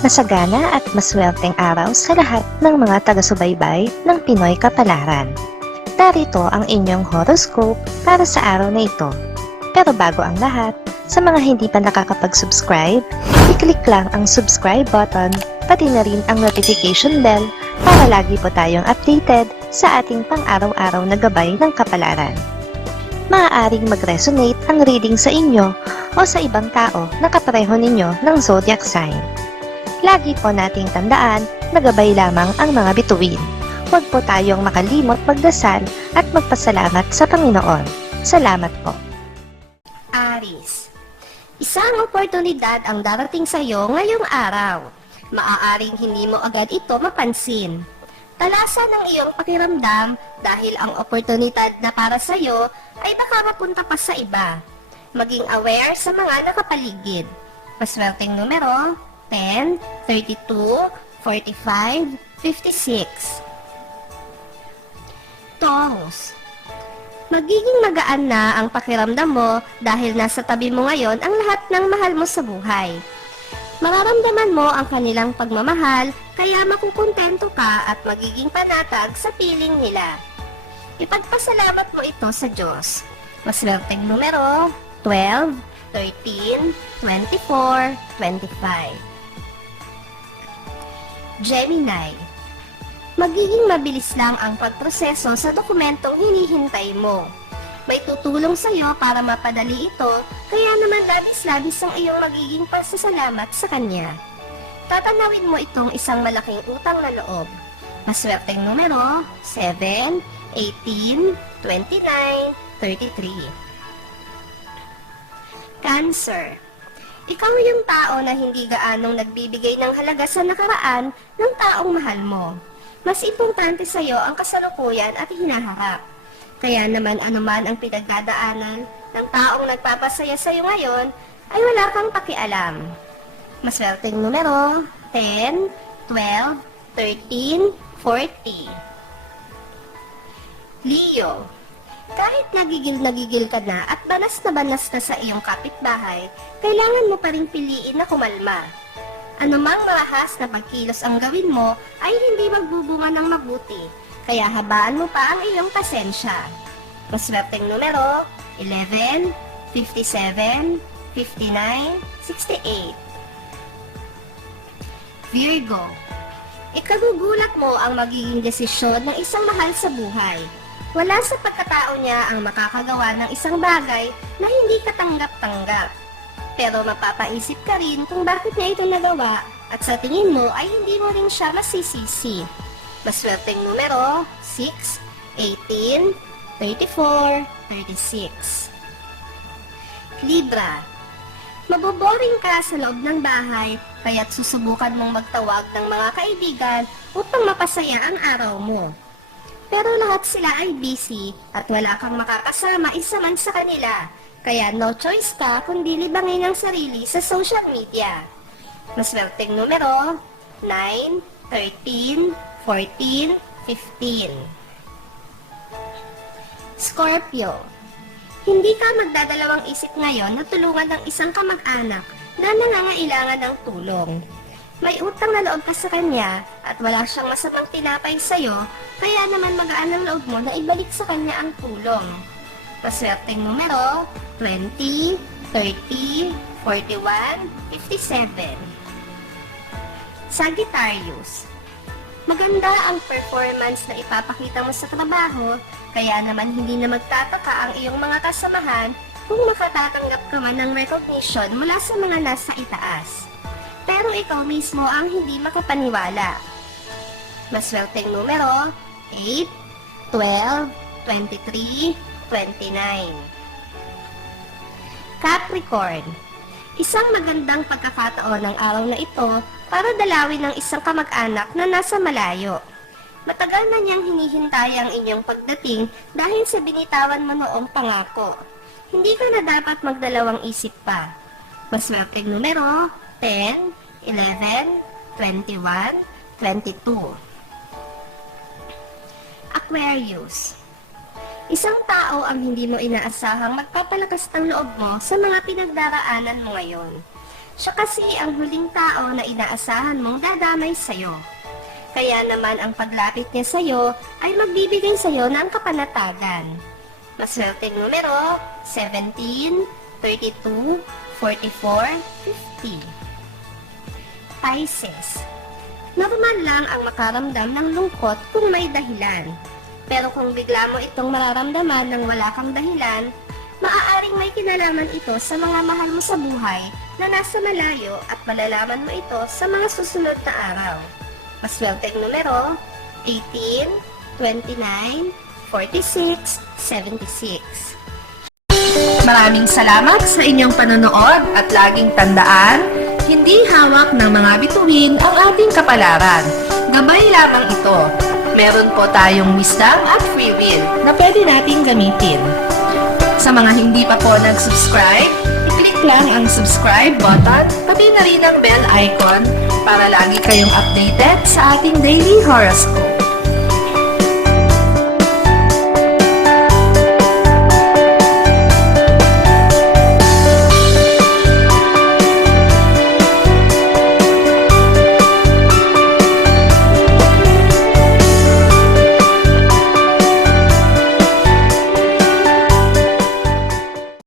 Masagana at maswerteng araw sa lahat ng mga taga-subaybay ng Pinoy Kapalaran. Narito ang inyong horoscope para sa araw na ito. Pero bago ang lahat, sa mga hindi pa nakakapag-subscribe, i-click lang ang subscribe button, pati na rin ang notification bell para lagi po tayong updated sa ating pang-araw-araw na gabay ng kapalaran. Maaaring mag-resonate ang reading sa inyo o sa ibang tao na kapareho ninyo ng zodiac sign. Lagi po nating tandaan na gabay lamang ang mga bituin. Huwag po tayong makalimot magdasal at magpasalamat sa Panginoon. Salamat po. Aries, isang oportunidad ang darating sa iyo ngayong araw. Maaaring hindi mo agad ito mapansin. Talasan ng iyong pakiramdam dahil ang oportunidad na para sa iyo ay baka mapunta pa sa iba. Maging aware sa mga nakapaligid. Maswerteng numero 10, 32, 45, 56. Taurus, magiging magaan na ang pakiramdam mo dahil nasa tabi mo ngayon ang lahat ng mahal mo sa buhay. Mararamdaman mo ang kanilang pagmamahal kaya makukontento ka at magiging panatag sa piling nila. Ipagpasalamat mo ito sa Diyos. Maswerteng numero 12, 13, 24, 25. Gemini, magiging mabilis lang ang pagproseso sa dokumentong hinihintay mo. May tutulong sa iyo para mapadali ito, kaya naman labis-labis ang iyong magiging pasasalamat sa kanya. Tatanawin mo itong isang malaking utang na loob. Maswerteng numero 7, 18, 29, 33. Cancer, ikaw yung tao na hindi gaanong nagbibigay ng halaga sa nakaraan ng taong mahal mo. Mas importante sa iyo ang kasalukuyan at hinaharap. Kaya naman anuman ang pinagdadaanan ng taong nagpapasaya sa iyo ngayon, ay wala kang pakialam. Maswerteng numero 10, 12, 13, 40. Leo, kahit nagigil ka na at banas na sa iyong kapitbahay, kailangan mo pa rin piliin na kumalma. Anumang marahas na pagkilos ang gawin mo ay hindi magbubunga ng mabuti, kaya habaan mo pa ang iyong pasensya. Maswerteng numero 11, 57, 59, 68. Virgo, ikagugulat mo ang magiging desisyon ng isang mahal sa buhay. Wala sa pagkatao niya ang makakagawa ng isang bagay na hindi katanggap-tanggap. Pero mapapaisip ka rin kung bakit niya ito nagawa at sa tingin mo ay hindi mo rin siya masisisi. Maswerteng numero 6, 18, 34, 36. Libra, maboboring ka sa loob ng bahay kaya't susubukan mong magtawag ng mga kaibigan upang mapasaya ang araw mo. Pero lahat sila ay busy at wala kang makakasama isa man sa kanila. Kaya no choice ka kundi libangin ang sarili sa social media. Maswerteng numero 9, 13, 14, 15. Scorpio, hindi ka magdadalawang isip ngayon na tulungan ng isang kamag-anak na nangangailangan ng tulong. May utang na loob ka sa kanya at wala siyang masamang tinapay sa'yo, kaya naman magaan ang loob mo na ibalik sa kanya ang tulong. Maswerteng numero 20, 30, 41, 57. Sagittarius, maganda ang performance na ipapakita mo sa trabaho, kaya naman hindi na magtataka ang iyong mga kasamahan kung makatatanggap ka man ng recognition mula sa mga nasa itaas. Pero ikaw mismo ang hindi makapaniwala. Maswerteng numero 8, 12, 23, 29. Capricorn, isang magandang pagkakataon ng araw na ito para dalawin ng isang kamag-anak na nasa malayo. Matagal na niyang hinihintay ang inyong pagdating dahil sa binitawan mo noong pangako. Hindi ka na dapat magdalawang isip pa. Maswerteng numero 10, 11, 21, 22. Aquarius, isang tao ang hindi mo inaasahang magpapalakas ng loob mo sa mga pinagdaraanan mo ngayon. Siya kasi ang huling tao na inaasahan mong dadamay sa'yo. Kaya naman ang paglapit niya sa'yo ay magbibigay sa'yo ng kapanatagan. Maswerteng numero, 17, 32, 44, 50. Pisces. Normal lang ang makaramdam ng lungkot kung may dahilan. Pero kung bigla mo itong mararamdaman nang wala kang dahilan, maaaring may kinalaman ito sa mga mahal mo sa buhay na nasa malayo at malalaman mo ito sa mga susunod na araw. Maswerteng numero, 18, 29, 46, 76. Maraming salamat sa inyong panonood at laging tandaan, hindi hawak ng mga bituin ang ating kapalaran. Gabay lamang ito. Meron po tayong wisdom at free will na pwede nating gamitin. Sa mga hindi pa po nag-subscribe, i-click lang ang subscribe button, pati na rin ang bell icon para lagi kayong updated sa ating daily horoscope.